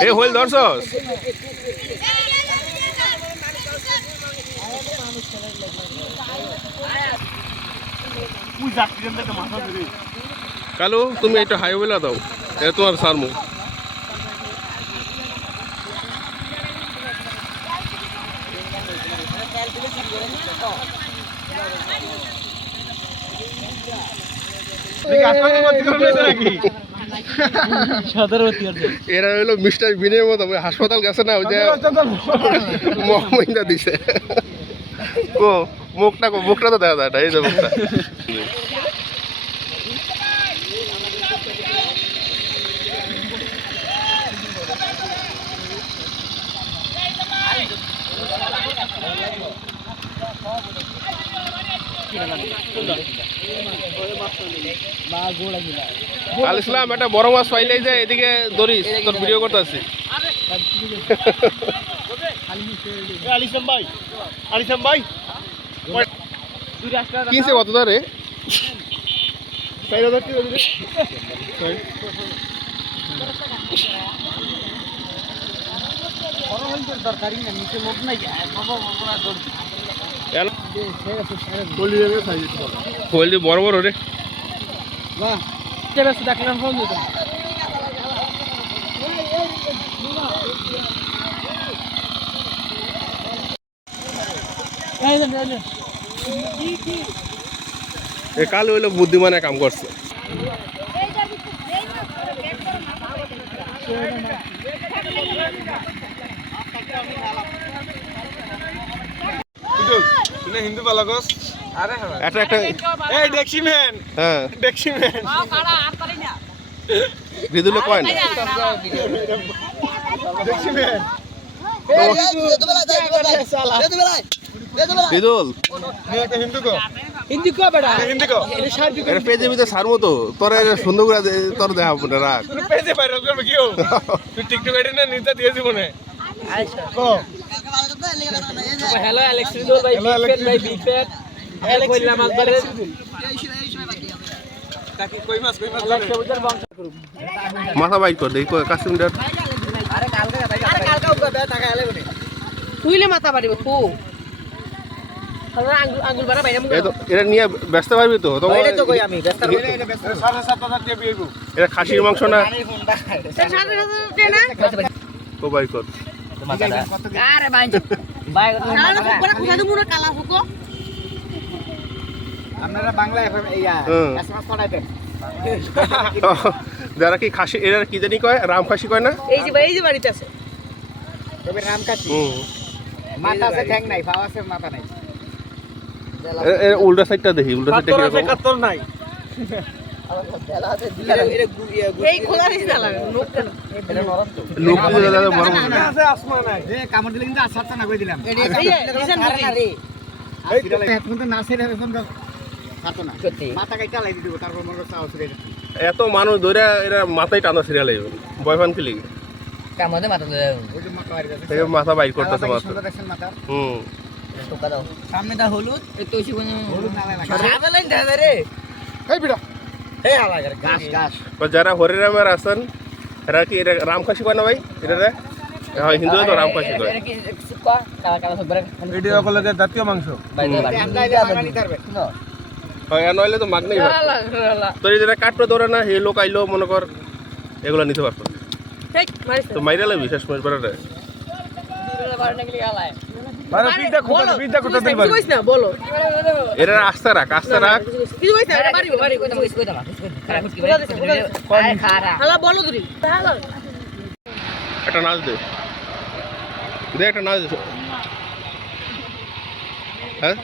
এই হইল ধরছস কালু তুমি এটা হাইওয়েলা দাও এটা তোমার সারমু এরা হলো মিস্টার বিনের মতো হাসপাতাল গেছে না ওই যে মহিন্দা দিছে ও মুখটা তো দেখা যায় এই যে মুখটা আল ইসলাম একটা বড় মাছ পাইলে যে এদিকে ধরিস তোর ভিডিও করতে আসছি কিনছে কত ধরে বড় বড় রে দেখলাম ফোন দিত কাল হইলো বুদ্ধিমানে কাম করছে হিন্দু পালাগস একটা একটা এই দেখছি ম্যান হ্যাঁ দেখছি ম্যান ভিদুলে কয় না দেখছি ম্যান ভিদুল হিন্দি কো বেটা হিন্দি কো এটা পেজে ভিতরে সারমো তো তোর সুন্দর করে তোর দেখাবো না রাখ পেজে ভাইরাল করবে কিও তুই টিকটক আইডি না নিতে দিয়ে দিব না আচ্ছা কো হ্যালো অ্যালেক্স ভিদুল ভাই বিগ ফ্যান এলে কইলা মাছ ধরে তাকে কই মাছ মাথা বাইট কর দেই কই কাশ্মীর আরে কালকা উগা টাকা এলে বনে তুইলে মাথা বাড়িব তো আঙ্গুল বাড়া বাইরে মুখ এটা নিয়ে ব্যস্ত পারবি তো তোমার এটা তো কই আমি ব্যস্ত পারবি এটা ব্যস্ত 7.5 দিয়ে বিয়েবো এটা খাসির মাংস না 7.5 দে না কো বাই কর আরে ভাই ভাই কত কথা মুরা কালা হুকো আপনারা বাংলা এসএমএস পড়াইতেন যারা কি খাসি এরা কি জানি কয় রাম খাসি কয় না এই যে বাড়িতে আছে তবে রাম খাসি মাথা আছে ঠ্যাং নাই পাওয়া আছে মাথা নাই এর উল্টা সাইডটা দেখি উল্টা সাইডটা কি রকম কাতর নাই এই খোলা দিছ না লোকটা এটা নরম তো লোক দিয়ে দাদা নরম আছে আসমান নাই এ কামড় দিলে কিন্তু আছাড়টা না কই দিলাম এই রিজন রে এই এখন তো নাসের এখন মাথা কাইটা লাই দিব তারপর মনে করতে আওয়াজ রে এত মানুষ ধরে এরা মাথায় টানা সিরিয়াল আইব বয়ফান কি লাগি কামতে মাথা দেয় ওই যে মাথা বাইরে আছে এই মাথা বাইর করতেছে মাথা দেখছেন মাথা টোকা দাও সামনে দা হলুদ এই তোষি বনে হলুদ না লাগে সাদা লাইন দে রে এই বিড়া এই হালা করে ঘাস যারা হরিরামের আছেন এরা কি এরা রামখাসি কয় না ভাই এরা হ্যাঁ হিন্দু তো রামখাসি কয় এরা কি কালা কালা সব ভিডিও কলে জাতীয় মাংস ভাই আমরা বাঙালি ধরবে শুনো হয় নইলে তো মাগ নেই তোর যেটা কাটতে ধরে না হে লোক আইলো মনে কর এগুলো নিতে পারতো তো মাইরা লাগবি শেষ মাস বেড়াটা এরা আস্তে রাখ একটা নাচ দে একটা নাচ দে হ্যাঁ